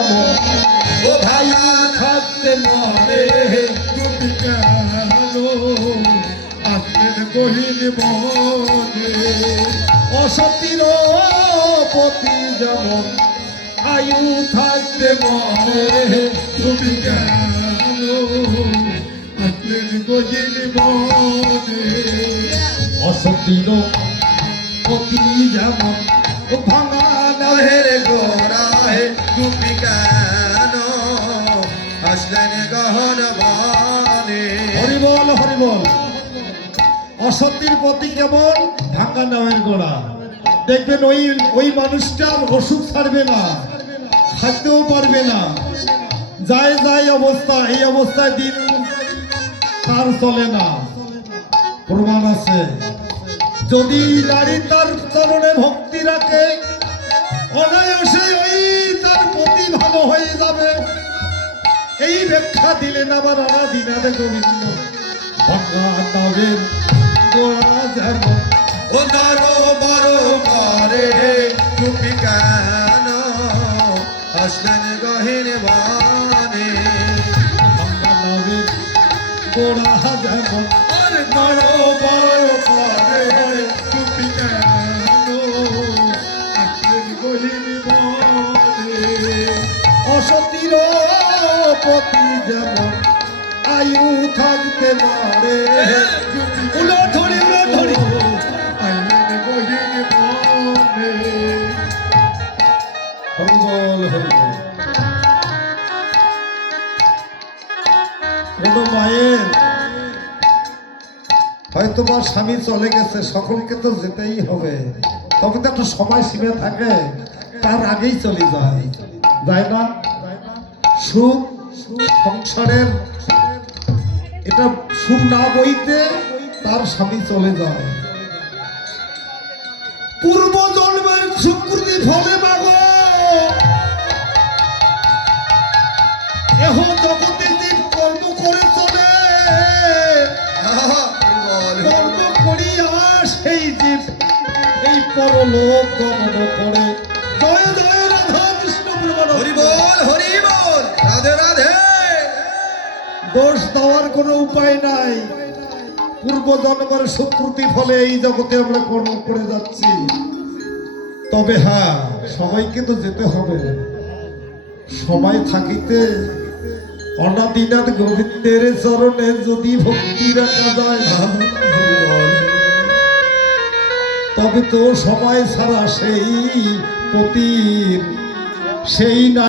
ও ভাইয়া থাকতে মরে তুমি কেন আসলেন গহীন বনে অসতির পতি যেমন আয়ু থাকতে মরে তুমি কেন আসলেন গহীন বনে অসতির পতি যেমন ভাঙা নহের গোড়ায় তুমি কেন আসলেন গহন বনে হরিবল হরিবল অসতির প্রতি কেমন ভাঙা নামের গোড়া দেখবেন ওই মানুষটা ওষুধ ছাড়বে না, খাইতেও পারবে না, যায় যায় অবস্থা, এই অবস্থায় দিন তার চলে না। প্রমাণ আছে, যদি নারী তার চরণে ভক্তি রাখে অনায়াসে ওই তার প্রতি ভালো হয়ে যাবে। এই ব্যাখ্যা দিলেন আবার রানা দিনারে গোবিন্দ ভাঙা নামের গোড়া যেমন ও নারো বড় করে তুমি কেন আসলেন গহীন বনে ভাঙা নামের গোড়া যেমন আর নাড়ো বড় করে তুমি কেন আসলেন গহীন বনে অসতির পতি যেমন আয়ু থাকতে পারে উলো ধরি আইলেন গহীন বনে। হরিবল হরিবল। কোন মায়ের হয়তো বা স্বামী চলে গেছে, সকলকে তো যেতেই হবে, তবে তো একটা সময় সীমা থাকে, তার আগেই চলে যায়, যায় না? সুখ সংসারের এটা সুখ না বইতে তার স্বামী চলে যায়। পূর্ব জন্মের সুকৃতি ফলে মাগো এখন জগতে যে কর্ম করে চলে, কর্ম করিয়া সেই জীব এই পরলোক গমন করে। জয় জয় রাধা কৃষ্ণ হরিবল হরিবল রাধে রাধে। দোষ দেওয়ার কোনো উপায় নাই, পূর্ব জন্মের সুকৃতি ফলে এই জগতে আমরা কর্ম করে যাচ্ছি। তবে হ্যাঁ, সবাইকে তো যেতে হবে, সময় থাকিতে অনাদিনাথ গোবিন্দের চরণে যদি ভক্তি রাখা যায় না, তবে তো সময় ছাড়া সেই পতির সেই না